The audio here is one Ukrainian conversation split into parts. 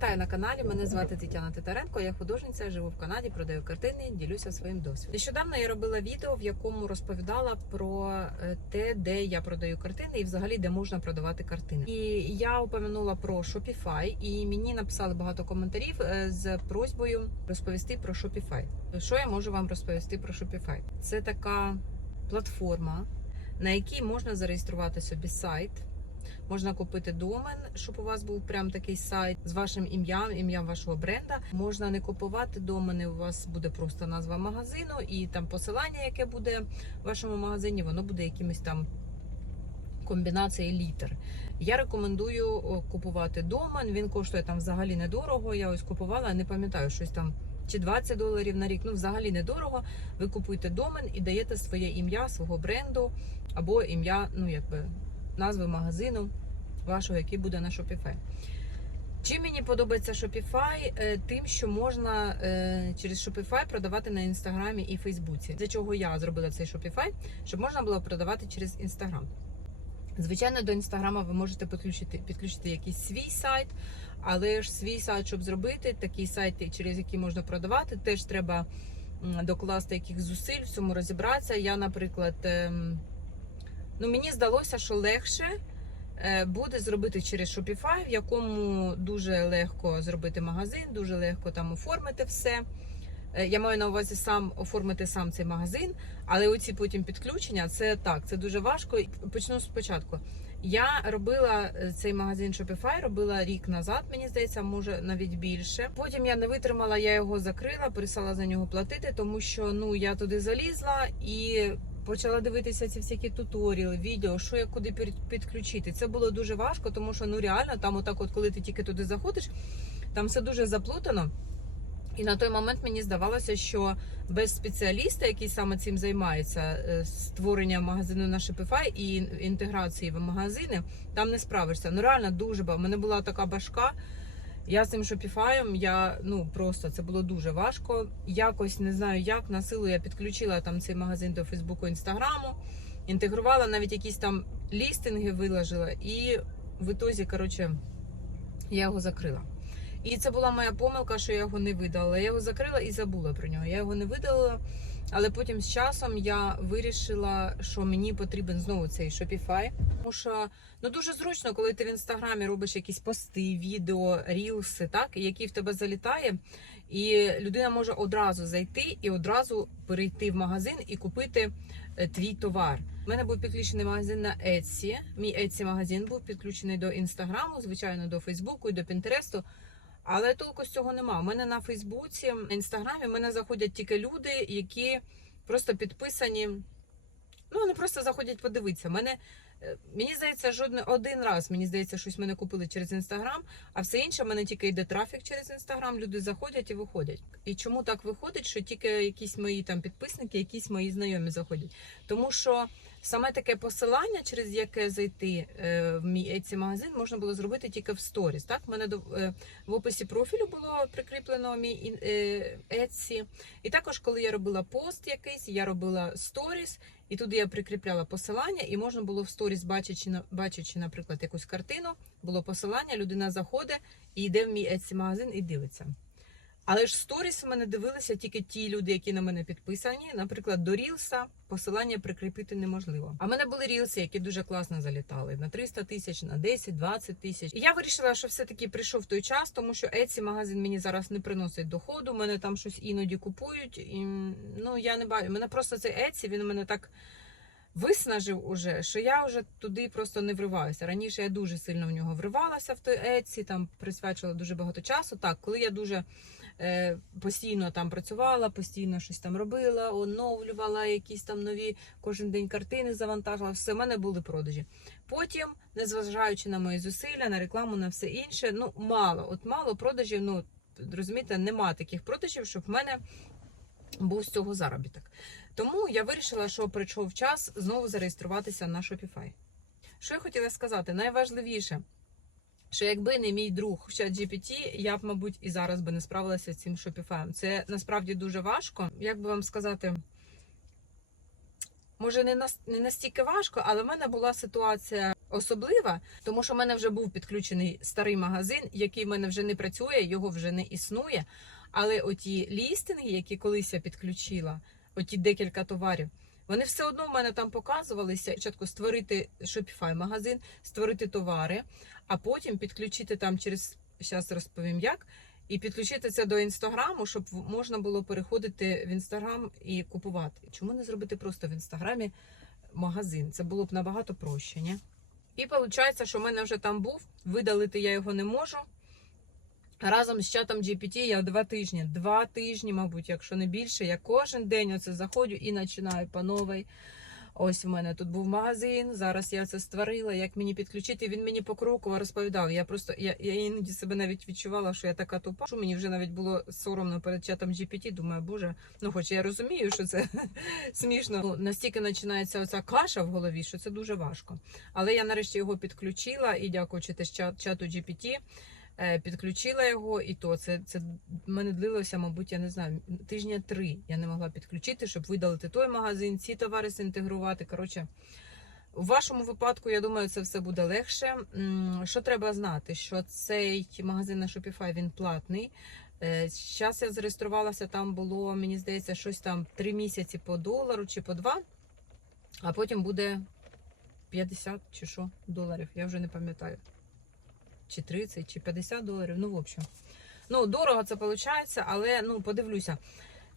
Вітаю на каналі. Мене звати Тетяна Титаренко. Я художниця, живу в Канаді, продаю картини, ділюся своїм досвідом. Нещодавно я робила відео, в якому розповідала про е, те, де я продаю картини, і взагалі де можна продавати картини. І я упомянула про Shopify, і мені написали багато коментарів е, з просьбою розповісти про Shopify. Що я можу вам розповісти про Shopify? Це така платформа, на якій можна зареєструвати собі сайт. Можна купити домен, щоб у вас був прям такий сайт з вашим ім'ям, ім'ям вашого бренда. Можна не купувати домени, у вас буде просто назва магазину, і там посилання, яке буде в вашому магазині, воно буде якимось там комбінацією літер. Я рекомендую купувати домен. Він коштує там взагалі недорого. Я ось купувала, не пам'ятаю, щось там. Чи 20 доларів на рік, ну взагалі недорого. Ви купуєте домен і даєте своє ім'я, свого бренду або ім'я, ну якби назви магазину вашого, який буде на Shopify. Чим мені подобається Shopify? Е, Тим, що можна е, через Shopify продавати на інстаграмі і Фейсбуці. Для чого я зробила цей Shopify? Щоб можна було продавати через інстаграм. Звичайно, до інстаграма ви можете підключити, підключити якийсь свій сайт, але ж свій сайт, щоб зробити, такий сайт, через який можна продавати, теж треба докласти яких зусиль в цьому розібратися. Я, наприклад, ем, ну мені здалося, що легше е, буде зробити через Shopify, в якому дуже легко зробити магазин, дуже легко там оформити все. Е, Я маю на увазі сам оформити сам цей магазин, але оці потім підключення це так, це дуже важко. Почну спочатку. Я робила е, цей магазин Shopify, робила рік назад, мені здається, може навіть більше. Потім я не витримала, я його закрила, перестала за нього платити, тому що ну я туди залізла і почала дивитися ці всякі туторіали, відео, що я куди під- підключити. Це було дуже важко, тому що ну реально там, отак, от коли ти тільки туди заходиш, там все дуже заплутано. І на той момент мені здавалося, що без спеціаліста, який саме цим займається, е, створенням магазину на Shopify і інтеграції в магазини, там не справишся. Ну реально дуже багато. У мене була така башка. Я з цим Shopify, я ну просто це було дуже важко. Якось не знаю, як на силу я підключила там цей магазин до Фейсбуку, Інстаграму, інтегрувала навіть якісь там лістинги, виложила, і в ітозі, коротше, я його закрила. І це була моя помилка, що я його не видалила. Я його закрила і забула про нього. Я його не видалила, але потім з часом я вирішила, що мені потрібен знову цей Shopify. Тому що ну дуже зручно, коли ти в інстаграмі робиш якісь пости, відео, рілси, так, які в тебе залітає, і людина може одразу зайти і одразу перейти в магазин і купити е, твій товар. У мене був підключений магазин на Etsy. Мій Etsy магазин був підключений до інстаграму, звичайно, до Фейсбуку і до Пінтересту. Але толку з цього нема. У мене на Фейсбуці, на інстаграмі мене заходять тільки люди, які просто підписані. Ну, вони просто заходять подивитися. Мене, е, мені здається, жодне один раз мені здається, щось мене купили через інстаграм, а все інше в мене тільки йде трафік через інстаграм. Люди заходять і виходять. І чому так виходить, що тільки якісь мої там підписники, якісь мої знайомі заходять? Тому що саме таке посилання, через яке зайти е, в мій Etsy магазин, можна було зробити тільки в сторіс. Так, в мене е, в описі профілю було прикріплено мій е, Etsy. І також, коли я робила пост якийсь, я робила сторіс, і туди я прикріпляла посилання, і можна було в сторіс, бачачи, бачачи, наприклад, якусь картину, було посилання, людина заходить і йде в мій Etsy магазин і дивиться. Але ж сторіс в мене дивилися тільки ті люди, які на мене підписані. Наприклад, до Рілса посилання прикріпити неможливо. А в мене були рілси, які дуже класно залітали на 300 тисяч, на 10, 20 тисяч. І я вирішила, що все-таки прийшов той час, тому що Etsy магазин мені зараз не приносить доходу. Мене там щось іноді купують. І ну я не бачу. Мене просто цей Etsy, він мене так. Виснажив уже, що я вже туди просто не вриваюся. Раніше я дуже сильно в нього вривалася в той Etsy, там присвячувала дуже багато часу. Так, коли я дуже постійно там працювала, постійно щось там робила, оновлювала якісь там нові кожен день картини завантажила. Все в мене були продажі. Потім, незважаючи на мої зусилля, на рекламу, на все інше, ну мало, от мало продажів. Ну розумієте, нема таких продажів, щоб в мене був з цього заробіток. Тому я вирішила, що прийшов час знову зареєструватися на Shopify. Що я хотіла сказати? Найважливіше, що якби не мій друг ChatGPT, я б, мабуть, і зараз би не справилася з цим Shopify. Це насправді дуже важко. Як би вам сказати, може не не настільки важко, але в мене була ситуація особлива, тому що в мене вже був підключений старий магазин, який в мене вже не працює, його вже не існує. Але оті лістинги, які колись я підключила, оті декілька товарів, вони все одно в мене там показувалися. Спочатку створити Shopify магазин, створити товари, а потім підключити там через зараз розповім як. І підключити це до інстаграму, щоб можна було переходити в інстаграм і купувати. Чому не зробити просто в інстаграмі магазин? Це було б набагато проще, ні? І виходить, що в мене вже там був, видалити я його не можу. Разом з чатом GPT я два тижні, два тижні, мабуть, якщо не більше, я кожен день оце заходжу і починаю по новій. Ось в мене тут був магазин. Зараз я це створила. Як мені підключити? Він мені покроково розповідав. Я просто я, я іноді себе навіть відчувала, що я така тупа. Що мені вже навіть було соромно перед чатом GPT. Думаю, боже, ну хоч я розумію, що це смішно. Ну, настільки починається оця каша в голові, що це дуже важко. Але я нарешті його підключила і дякуючи теж чату GPT. Е, Підключила його, і то це, це мене длилося, мабуть, я не знаю, тижня три я не могла підключити, щоб видалити той магазин, ці товари зінтегрувати. Коротше, у вашому випадку, я думаю, це все буде легше. Що треба знати? Що цей магазин на Shopify він платний. Зараз я зареєструвалася, там було, мені здається, щось там 3 місяці по долару чи по 2, а потім буде 50 чи що доларів. Я вже не пам'ятаю. Чи 30, чи 50 доларів. Ну, в общем. Ну, дорого це виходить, але ну, подивлюся.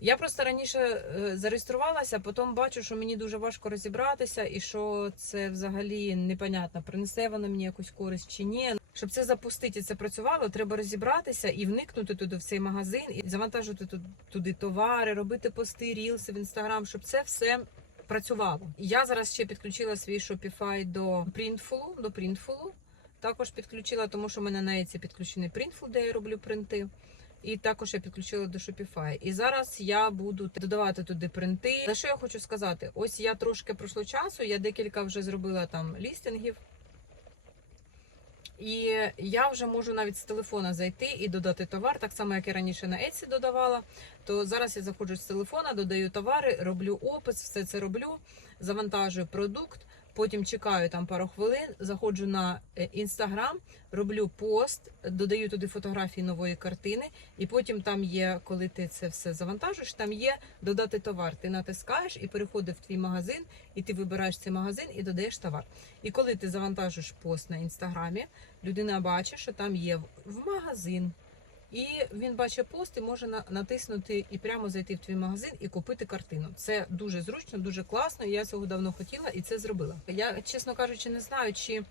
Я просто раніше е, зареєструвалася, потім бачу, що мені дуже важко розібратися, і що це взагалі непонятно, принесе воно мені якусь користь чи ні. Щоб це запустити це працювало, треба розібратися і вникнути туди в цей магазин, і завантажити туди товари, робити пости, рілси в інстаграм, щоб це все працювало. Я зараз ще підключила свій Shopify до Printful, до Printful. Також підключила, тому що в мене на Etsy підключений Printful, де я роблю принти. І також я підключила до Shopify. І зараз я буду додавати туди принти. За що я хочу сказати? Ось я трошки пройшло часу, я декілька вже зробила там лістингів. І я вже можу навіть з телефона зайти і додати товар, так само, як я раніше на Etsy додавала. То зараз я заходжу з телефона, додаю товари, роблю опис, все це роблю, завантажую продукт. Потім чекаю там пару хвилин, заходжу на інстаграм, роблю пост, додаю туди фотографії нової картини, і потім там є, коли ти це все завантажуєш, там є додати товар. Ти натискаєш і переходиш в твій магазин, і ти вибираєш цей магазин і додаєш товар. І коли ти завантажуєш пост на інстаграмі, людина бачить, що там є в магазин. І він бачить пост і може на- натиснути і прямо зайти в твій магазин і купити картину. Це дуже зручно, дуже класно. Я цього давно хотіла і це зробила. Я, чесно кажучи, не знаю, чи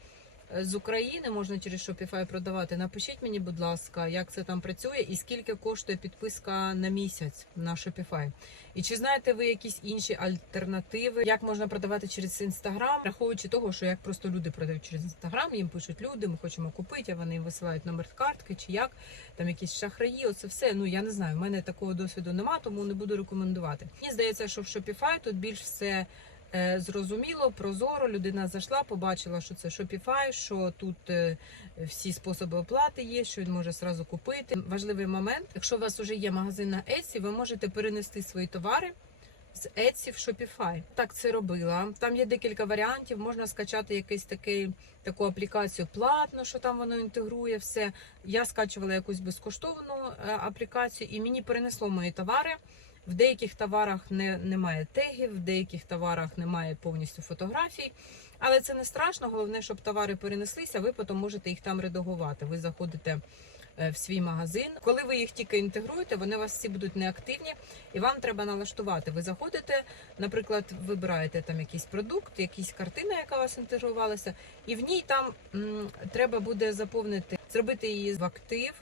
з України можна через Shopify продавати. Напишіть мені, будь ласка, як це там працює і скільки коштує підписка на місяць на Shopify. І чи знаєте ви якісь інші альтернативи, як можна продавати через інстаграм, враховуючи того, що як просто люди продають через інстаграм, їм пишуть люди, ми хочемо купити, а вони їм висилають номер картки чи як, там якісь шахраї, оце все. Ну я не знаю. в мене такого досвіду нема, тому не буду рекомендувати. Мені здається, що в Shopify тут більш все. Е, Зрозуміло, прозоро людина зайшла, побачила, що це Shopify, що тут е, всі способи оплати є, що він може зразу купити. Важливий момент, якщо у вас вже є магазин на Etsy, ви можете перенести свої товари з Etsy в Shopify. Так це робила. Там є декілька варіантів. Можна скачати якийсь такий таку аплікацію платно, що там воно інтегрує все. Я скачувала якусь безкоштовну е, аплікацію, і мені перенесло мої товари. В деяких товарах не, немає тегів, в деяких товарах немає повністю фотографій. Але це не страшно. Головне, щоб товари перенеслися, ви потім можете їх там редагувати. Ви заходите е, в свій магазин. Коли ви їх тільки інтегруєте, вони у вас всі будуть неактивні, і вам треба налаштувати. Ви заходите, наприклад, вибираєте там якийсь продукт, якісь картина, яка у вас інтегрувалася, і в ній там м, треба буде заповнити, зробити її в актив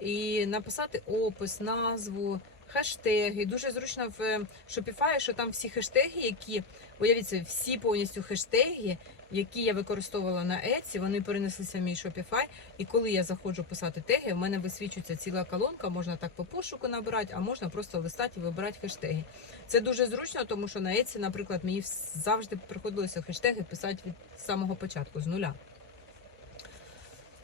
і написати опис, назву. Хештеги дуже зручно в Shopify, що там всі хештеги, які уявіть собі, всі повністю хештеги, які я використовувала на Etsy, вони перенеслися в мій Shopify. І коли я заходжу писати теги, в мене висвічується ціла колонка, можна так по пошуку набирати, а можна просто листати і вибирати хештеги. Це дуже зручно, тому що на Etsy, наприклад, мені завжди приходилося хештеги писати від самого початку, з нуля.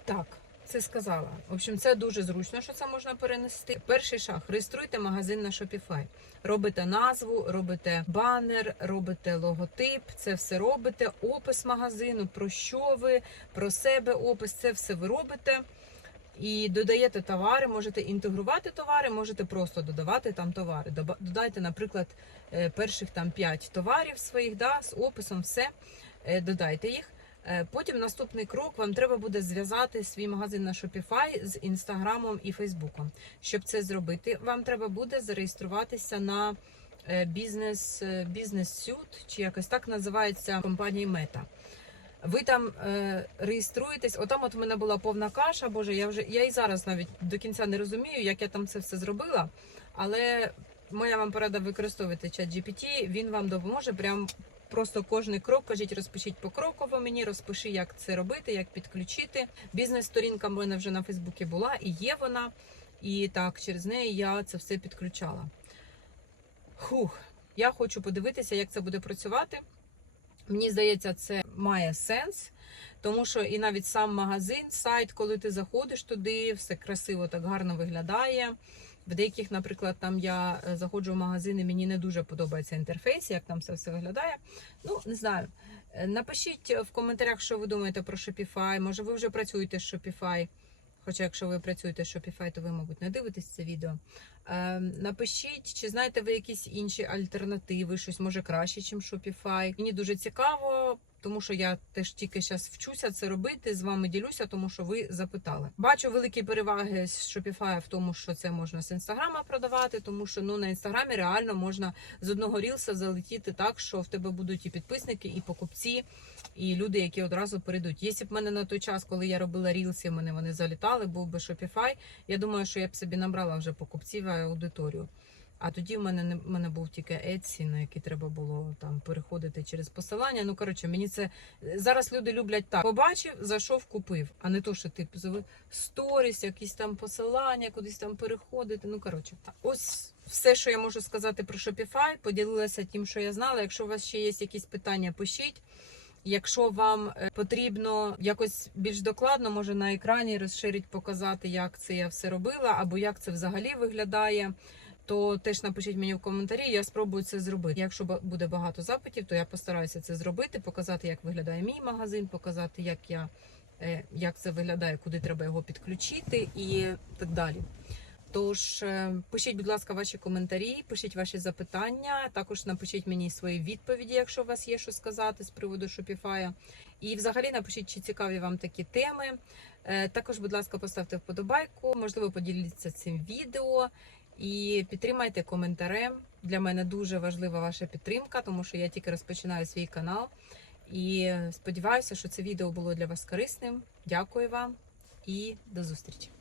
Так, це сказала. В общем, це дуже зручно, що це можна перенести. Перший шаг: реєструйте магазин на Shopify. Робите назву, робите банер, робите логотип. Це все робите. Опис магазину, про що ви, про себе опис. Це все ви робите. І додаєте товари, можете інтегрувати товари, можете просто додавати там товари. Додайте, наприклад, е, перших там 5 товарів своїх, да, з описом, все. Е, Додайте їх. Е, Потім наступний крок вам треба буде зв'язати свій магазин на Shopify з інстаграмом і Фейсбуком. Щоб це зробити, вам треба буде зареєструватися на е, бізнес е, бізнес сют, чи якось так називається компанії Мета. Ви там е, реєструєтесь, отам от в мене була повна каша. Боже, я вже я і зараз навіть до кінця не розумію, як я там це все зробила. Але моя вам порада використовувати чат GPT, він вам допоможе прям просто кожний крок. Кажіть, розпишіть покроково мені, розпиши, як це робити, як підключити. Бізнес-сторінка в мене вже на Фейсбуці була і є вона. І так, через неї я це все підключала. Хух, я хочу подивитися, як це буде працювати. Мені здається, це має сенс, тому що і навіть сам магазин, сайт, коли ти заходиш туди, все красиво так гарно виглядає. В деяких, наприклад, там я е, заходжу в магазин і мені не дуже подобається інтерфейс, як там це все виглядає. Ну, не знаю. Е, Напишіть в коментарях, що ви думаєте про Shopify. Може, ви вже працюєте з Shopify. Хоча, якщо ви працюєте з Shopify, то ви, мабуть, не дивитесь це відео. Е, напишіть, чи знаєте ви якісь інші альтернативи, щось може краще, ніж Shopify. Мені дуже цікаво, тому що я теж тільки зараз вчуся це робити. З вами ділюся, тому що ви запитали. Бачу великі переваги з Shopify в тому, що це можна з інстаграма продавати, тому що ну на інстаграмі реально можна з одного рілса залетіти так, що в тебе будуть і підписники, і покупці, і люди, які одразу перейдуть. Якщо б мене на той час, коли я робила рілси, мене вони залітали, був би Shopify, я думаю, що я б собі набрала вже покупців і аудиторію. А тоді в мене не в мене був тільки Etsy, на який треба було там переходити через посилання. Ну коротше, мені це зараз люди люблять так. Побачив, зайшов, купив, а не то, що ти сторіс, якісь там посилання, кудись там переходити. Ну коротше, ось все, що я можу сказати про Shopify, поділилася тим, що я знала. Якщо у вас ще є якісь питання, пишіть. Якщо вам е, потрібно якось більш докладно, може на екрані розширить, показати, як це я все робила, або як це взагалі виглядає, то теж напишіть мені в коментарі, я спробую це зробити. Якщо буде багато запитів, то я постараюся це зробити, показати, як виглядає мій магазин, показати, як я е, як це виглядає, куди треба його підключити і так далі. Тож е, пишіть, будь ласка, ваші коментарі, пишіть ваші запитання. Також напишіть мені свої відповіді, якщо у вас є що сказати з приводу Shopify. І взагалі напишіть, чи цікаві вам такі теми. Е, Також, будь ласка, поставте вподобайку, можливо, поділіться цим відео і підтримайте коментарем. Для мене дуже важлива ваша підтримка, тому що я тільки розпочинаю свій канал. І сподіваюся, що це відео було для вас корисним. Дякую вам і до зустрічі!